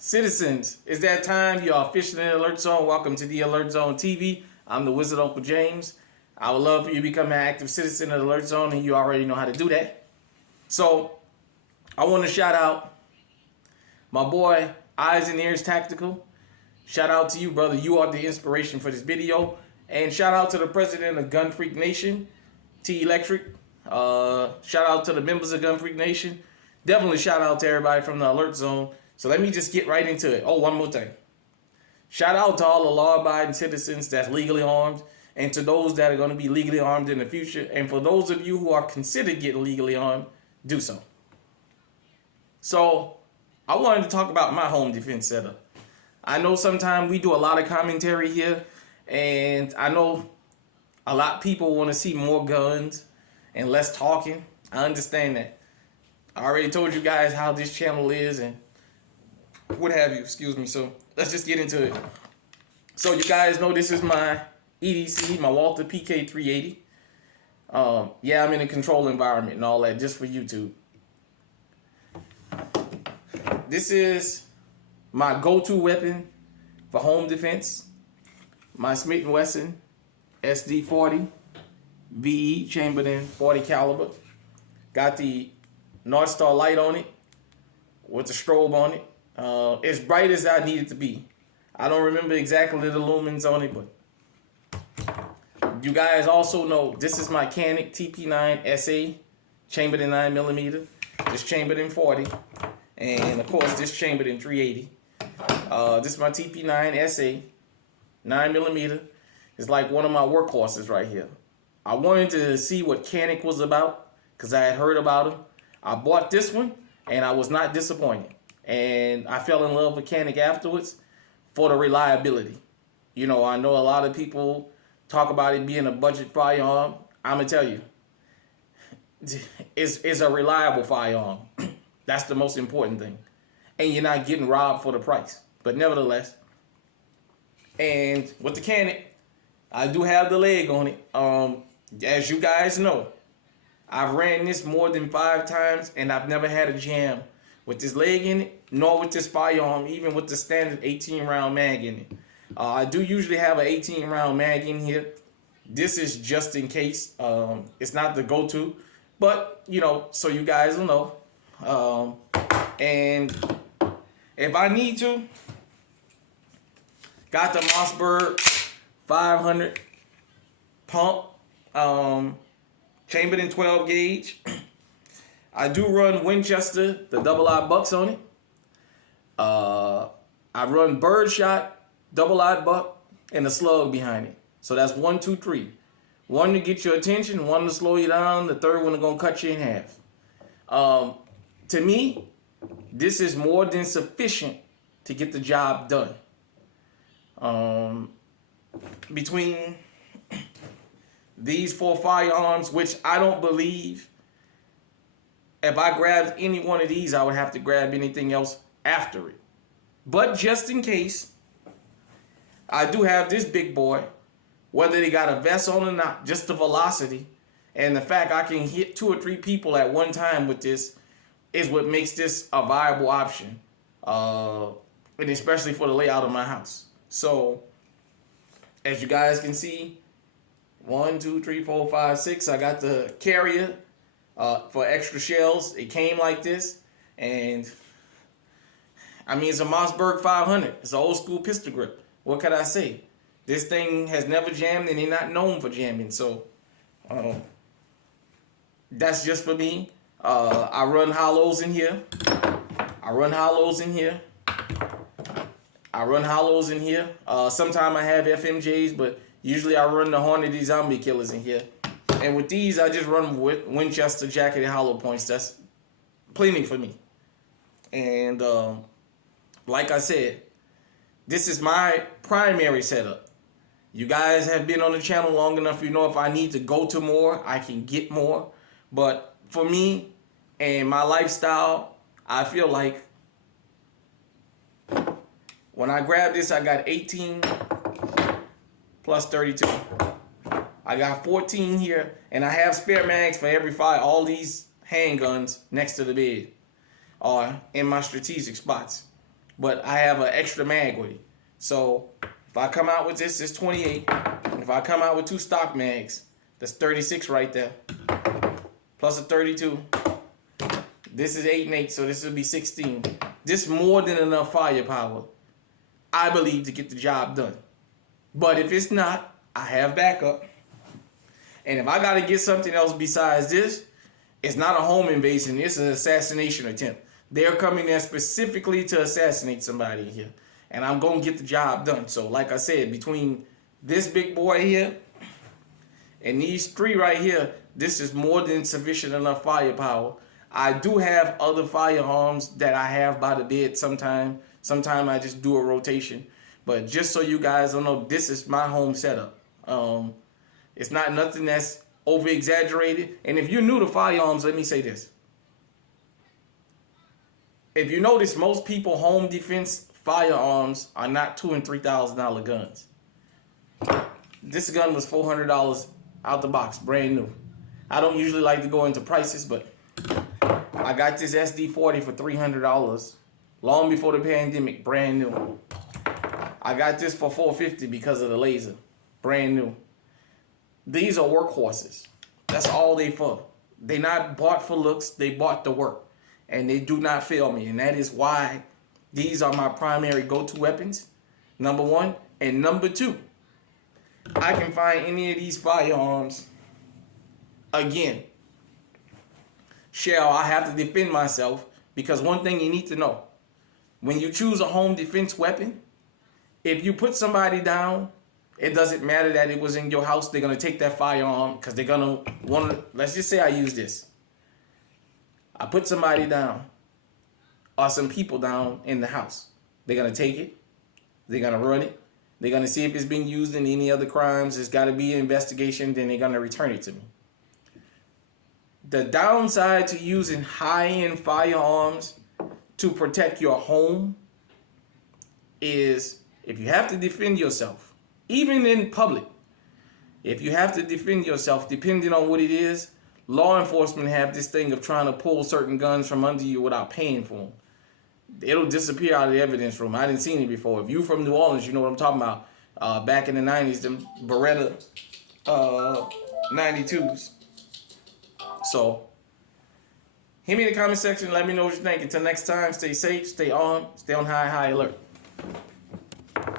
Citizens, it's that time. You are officially in the Alert Zone. Welcome to the Alert Zone TV. I'm the Wizard Uncle James. I would love for you to become an active citizen of the Alert Zone, and you already know how to do that. So, I want to shout out my boy, Eyes and Ears Tactical. Shout out to you, brother. You are the inspiration for this video. And shout out to the president of Gun Freak Nation, T Electric. Shout out to the members of Gun Freak Nation. Definitely shout out to everybody from the Alert Zone. So let me just get right into it. Oh, one more thing. Shout out to all the law-abiding citizens that's legally armed, and to those that are going to be legally armed in the future. And for those of you who are considered getting legally armed, do so. So I wanted to talk about my home defense setup. I know sometimes we do a lot of commentary here, and I know a lot of people want to see more guns and less talking. I understand that. I already told you guys how this channel is and what have you, excuse me. So let's just get into it. So you guys know this is my EDC, my Walther PK380. Yeah, I'm in a controlled environment and all that just for YouTube. This is my go-to weapon for home defense. My Smith & Wesson SD40 VE chambered in 40 caliber. Got the North Star light on it with the strobe on it. As bright as I need it to be. I don't remember exactly the lumens on it, but you guys also know this is my Canik TP9 SA, chambered in 9mm. This chambered in 40, and of course this chambered in 380. This is my TP9 SA, 9mm. It's like one of my workhorses right here. I wanted to see what Canik was about because I had heard about them. I bought this one, and I was not disappointed. And I fell in love with Canik afterwards for the reliability. You know, I know a lot of people talk about it being a budget firearm. I'm going to tell you, it's a reliable firearm. That's the most important thing. And you're not getting robbed for the price. But nevertheless, and with the Canik, I do have the leg on it. As you guys know, I've ran this more than 5 times, and I've never had a jam with this leg in it, nor with this firearm, even with the standard 18-round mag in it. I do usually have an 18-round mag in here. This is just in case. It's not the go-to, but, you know, so you guys will know. And if I need to, got the Mossberg 500 pump, chambered in 12 gauge. I do run Winchester, the double-aught bucks on it. I run birdshot, double-aught buck, and a slug behind it. So that's 1, 2, 3. One to get your attention, one to slow you down, the third one is going to cut you in half. To me, this is more than sufficient to get the job done. Between these 4 firearms, which I don't believe, if I grabbed any one of these, I would have to grab anything else after it. But just in case, I do have this big boy, whether they got a vest on or not, just the velocity and the fact I can hit 2 or 3 people at one time with this is what makes this a viable option, and especially for the layout of my house. So, as you guys can see, 1, 2, 3, 4, 5, 6. I got the carrier for extra shells. It came like this, and I mean, it's a Mossberg 500. It's an old school pistol grip. What could I say? This thing has never jammed, and they're not known for jamming. So that's just for me. I run hollows in here. I run hollows in here. I run hollows in here. Sometimes I have FMJs, but usually I run the Hornady Zombie Killers in here. And with these, I just run with Winchester jacketed hollow points. That's plenty for me. And like I said, this is my primary setup. You guys have been on the channel long enough. You know if I need to go to more, I can get more. But for me and my lifestyle, I feel like when I grab this, I got 18 plus 32. I got 14 here, and I have spare mags for every fire. All these handguns next to the bed are in my strategic spots. but I have an extra mag with it. So if I come out with this, it's 28. If I come out with 2 stock mags, that's 36 right there. Plus a 32. This is 8 and 8, so this will be 16. This is more than enough firepower, I believe, to get the job done. But if it's not, I have backup. And if I got to get something else besides this, it's not a home invasion. It's an assassination attempt. They're coming there specifically to assassinate somebody here. And I'm going to get the job done. So like I said, between this big boy here and these 3 right here, this is more than sufficient enough firepower. I do have other firearms that I have by the bed sometime. Sometime I just do a rotation. But just so you guys don't know, this is my home setup. It's not nothing that's over exaggerated. And if you're new to firearms, let me say this. If you notice, most people home defense firearms are not $2,000 and $3,000 guns. This gun was $400 out the box, brand new. I don't usually like to go into prices, but I got this SD40 for $300 long before the pandemic, brand new. I got this for $450 because of the laser, brand new. These are workhorses. That's all they for. They not bought for looks, they bought the work. And they do not fail me. And that is why these are my primary go-to weapons, number 1. And number 2, I can find any of these firearms again. I have to defend myself, because one thing you need to know, when you choose a home defense weapon, if you put somebody down, it doesn't matter that it was in your house. They're going to take that firearm because they're going to want to, let's just say I use this. I put somebody down or some people down in the house. They're going to take it. They're going to run it. They're going to see if it's being used in any other crimes. There's got to be an investigation. Then they're going to return it to me. The downside to using high-end firearms to protect your home is if you have to defend yourself, even in public, if you have to defend yourself, depending on what it is, law enforcement have this thing of trying to pull certain guns from under you without paying for them. It'll disappear out of the evidence room. I didn't see it before. If you from New Orleans, you know what I'm talking about. Back in the 90s, them Beretta 92s. So, hit me in the comment section. Let me know what you think. Until next time, stay safe, stay on high alert.